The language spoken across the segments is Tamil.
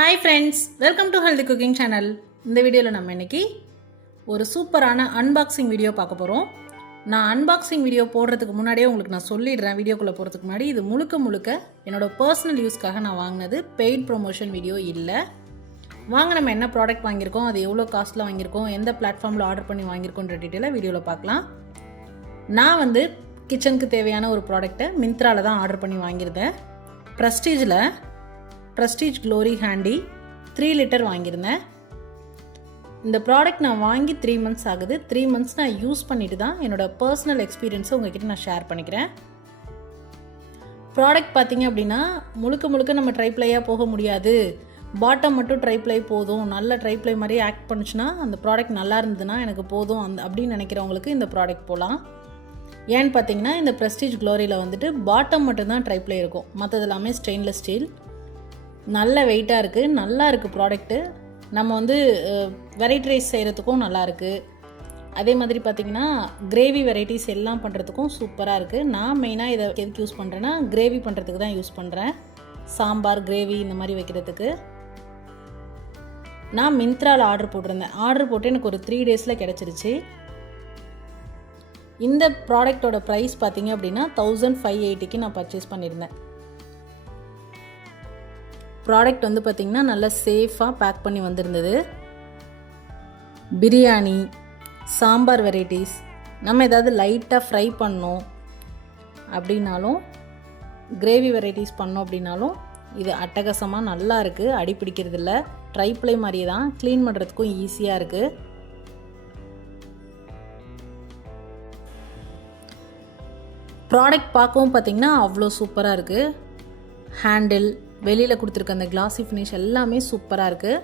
Hi friends, welcome to Healthy Cooking Channel. இந்த வீடியோவில் நம்ம இன்னைக்கு ஒரு சூப்பரான அன்பாக்சிங் வீடியோ பார்க்க போகிறோம். நான் அன்பாக்சிங் வீடியோ போடுறதுக்கு முன்னாடியே உங்களுக்கு நான் சொல்லிடுறேன். வீடியோக்குள்ளே போகிறதுக்கு முன்னாடி இது முழுக்க என்னோடய பர்சனல் யூஸ்க்காக நான் வாங்கினது, பெய்ட் ப்ரொமோஷன் வீடியோ இல்லை. வாங்க நம்ம என்ன ப்ராடக்ட் வாங்கியிருக்கோம், அது எவ்வளோ காஸ்ட்டில் வாங்கியிருக்கோம், எந்த பிளாட்ஃபார்மில் ஆர்டர் பண்ணி வாங்கியிருக்கோன்ற டீட்டெயிலாக வீடியோவில் பார்க்கலாம். நான் வந்து கிச்சனுக்கு தேவையான ஒரு ப்ராடக்ட்டை மிந்த்ராவில் தான் ஆர்டர் பண்ணி வாங்கியிருந்தேன். ப்ரெஸ்டீஜ் க்ளோரி ஹேண்டி 3 லிட்டர் வாங்கியிருந்தேன். இந்த ப்ராடக்ட் நான் வாங்கி 3 months ஆகுது. 3 months நான் யூஸ் பண்ணிட்டு தான் என்னோடய பர்சனல் எக்ஸ்பீரியன்ஸை உங்ககிட்ட நான் ஷேர் பண்ணிக்கிறேன். ப்ராடக்ட் பார்த்தீங்க அப்படின்னா முழுக்க நம்ம ட்ரைப்ளையாக போக முடியாது, பாட்டம் மட்டும் ட்ரைப்ளை போதும், நல்ல ட்ரைப்ளை மாதிரியே ஆக்ட் பண்ணுச்சுன்னா அந்த ப்ராடக்ட் நல்லா இருந்ததுன்னா எனக்கு போதும் அப்படின்னு நினைக்கிறவங்களுக்கு இந்த ப்ராடக்ட் போகலாம். ஏன்னு பார்த்தீங்கன்னா இந்த ப்ரெஸ்டீஜ் க்ளோரியில் வந்துட்டு பாட்டம் மட்டும்தான் ட்ரைப்ளை இருக்கும், மற்றது எல்லாமே ஸ்டெயின்லெஸ் ஸ்டீல். நல்ல வெயிட்டாக இருக்குது, நல்லா இருக்குது ப்ராடக்ட்டு. நம்ம வந்து வெரைட்டி ரைஸ் செய்கிறதுக்கும் நல்லாயிருக்கு. அதே மாதிரி பார்த்திங்கன்னா கிரேவி வெரைட்டிஸ் எல்லாம் பண்ணுறதுக்கும் சூப்பராக இருக்குது. நான் மெயினாக இதை எதுக்கு யூஸ் பண்ணுறேன்னா கிரேவி பண்ணுறதுக்கு தான் யூஸ் பண்ணுறேன். சாம்பார், கிரேவி இந்த மாதிரி வைக்கிறதுக்கு. நான் மிந்த்ராவில் ஆர்டர் போட்டிருந்தேன். ஆர்டர் போட்டு எனக்கு ஒரு 3 days கிடச்சிருச்சு. இந்த ப்ராடக்டோட ப்ரைஸ் பார்த்திங்க அப்படின்னா 1580 நான் பர்ச்சேஸ் பண்ணியிருந்தேன். ப்ராடக்ட் வந்து பார்த்திங்கன்னா நல்லா சேஃபாக பேக் பண்ணி வந்திருந்தது. பிரியாணி, சாம்பார் வெரைட்டிஸ், நம்ம ஏதாவது லைட்டாக ஃப்ரை பண்ணோம் அப்படின்னாலும், கிரேவி வெரைட்டிஸ் பண்ணோம் அப்படின்னாலும் இது அட்டகாசமாக நல்லா இருக்குது. அடி பிடிக்கிறது இல்லை, ட்ரைப்ளை மாதிரியே தான், க்ளீன் பண்ணுறதுக்கும் ஈஸியாக இருக்குது. ப்ராடக்ட் பார்க்கவும் பார்த்திங்கன்னா அவ்வளோ சூப்பராக இருக்குது. ஹேண்டில், வெளியில் கொடுத்துருக்க அந்த கிளாசி ஃபினிஷ் எல்லாமே சூப்பராக இருக்குது.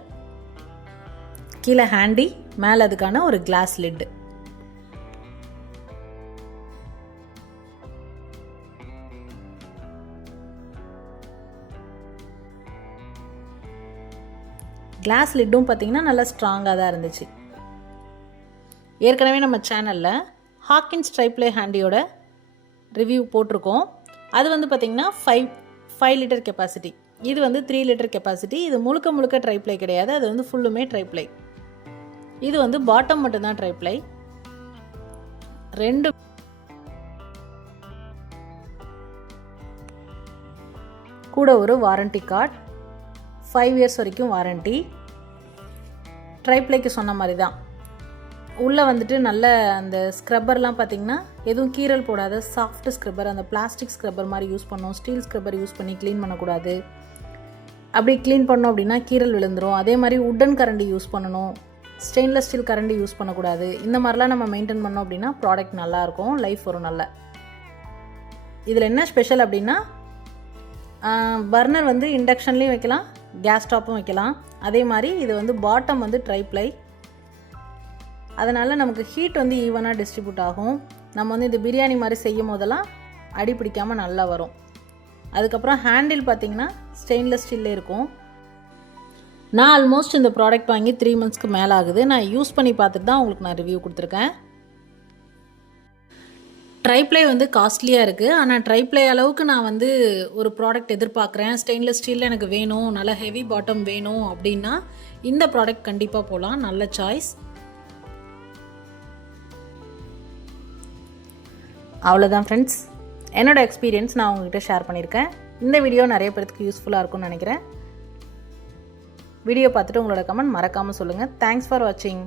கீழே ஹேண்டி, மேலே அதுக்கான ஒரு கிளாஸ் லிட்டு. கிளாஸ் லிட்டும் பார்த்தீங்கன்னா நல்லா ஸ்ட்ராங்காக தான் இருந்துச்சு. ஏற்கனவே நம்ம சேனலில் ஹாக்கின்ஸ் ட்ரைப்ளை ஹேண்டியோட ரிவ்யூ போட்டிருக்கோம். அது வந்து பார்த்திங்கன்னா 5 லிட்டர் கெப்பாசிட்டி. இது வந்து 3 லிட்டர் கெப்பாசிட்டி. இது முழுக்க ட்ரைப்ளை கிடையாது, அது வந்து ஃபுல்லுமே ட்ரைப்ளை. இது வந்து பாட்டம் மட்டும்தான் ட்ரைப்ளை. 2 கூட ஒரு வாரண்டி கார்டு, 5 years வரைக்கும் வாரண்டி. ட்ரைப்ளைக்கு சொன்ன மாதிரி தான். உள்ளே வந்துட்டு நல்ல அந்த ஸ்க்ரப்பர்லாம் பார்த்திங்கன்னா எதுவும் கீரல் போடாத சாஃப்ட் ஸ்க்ரப்பர், அந்த பிளாஸ்டிக் ஸ்க்ரப்பர் மாதிரி யூஸ் பண்ணோம். ஸ்டீல் ஸ்க்ரப்பர் யூஸ் பண்ணி க்ளீன் பண்ணக்கூடாது. அப்படி க்ளீன் பண்ணோம் அப்படின்னா கீரல் விழுந்துடும். அதே மாதிரி உட்டன் கரண்டி யூஸ் பண்ணணும், ஸ்டெயின்லெஸ் ஸ்டீல் கரண்டி யூஸ் பண்ணக்கூடாது. இந்த மாதிரிலாம் நம்ம மெயின்டைன் பண்ணோம் அப்படின்னா ப்ராடக்ட் நல்லாயிருக்கும், லைஃப் வரும் நல்ல. இதில் என்ன ஸ்பெஷல் அப்படின்னா பர்னர் வந்து இண்டக்ஷன்லேயும் வைக்கலாம், கேஸ் ஸ்டாப்பும் வைக்கலாம். அதே மாதிரி இது வந்து பாட்டம் வந்து ட்ரைப்ளை, அதனால் நமக்கு ஹீட் வந்து ஈவனாக டிஸ்ட்ரிபியூட் ஆகும். நம்ம வந்து இந்த பிரியாணி மாதிரி செய்யும் போதெல்லாம் அடி பிடிக்காமல் நல்லா வரும். அதுக்கப்புறம் ஹேண்டில் பார்த்திங்கன்னா ஸ்டெயின்லெஸ் ஸ்டீல்லே இருக்கும். நான் ஆல்மோஸ்ட் இந்த ப்ராடக்ட் வாங்கி 3 monthsக்கு மேலே ஆகுது. நான் யூஸ் பண்ணி பார்த்துட்டு தான் உங்களுக்கு நான் ரிவ்யூ கொடுத்துருக்கேன். ட்ரைப்ளை வந்து காஸ்ட்லியாக இருக்குது, ஆனால் ட்ரைப்ளை அளவுக்கு நான் வந்து ஒரு ப்ராடக்ட் எதிர்பார்க்குறேன், ஸ்டெயின்லெஸ் ஸ்டீலில் எனக்கு வேணும், நல்ல ஹெவி பாட்டம் வேணும் அப்படின்னா இந்த ப்ராடக்ட் கண்டிப்பாக போகலாம். நல்ல சாய்ஸ். அவ்வளோதான் ஃப்ரெண்ட்ஸ், என்னோடய எக்ஸ்பீரியன்ஸ் நான் உங்கள்கிட்ட ஷேர் பண்ணியிருக்கேன். இந்த வீடியோ நிறைய பேருக்கு யூஸ்ஃபுல்லாக இருக்கும்னு நினைக்கிறேன். வீடியோ பார்த்துட்டு உங்களோட கமெண்ட் மறக்காமல் சொல்லுங்கள். தேங்க்ஸ் ஃபார் வாட்சிங்.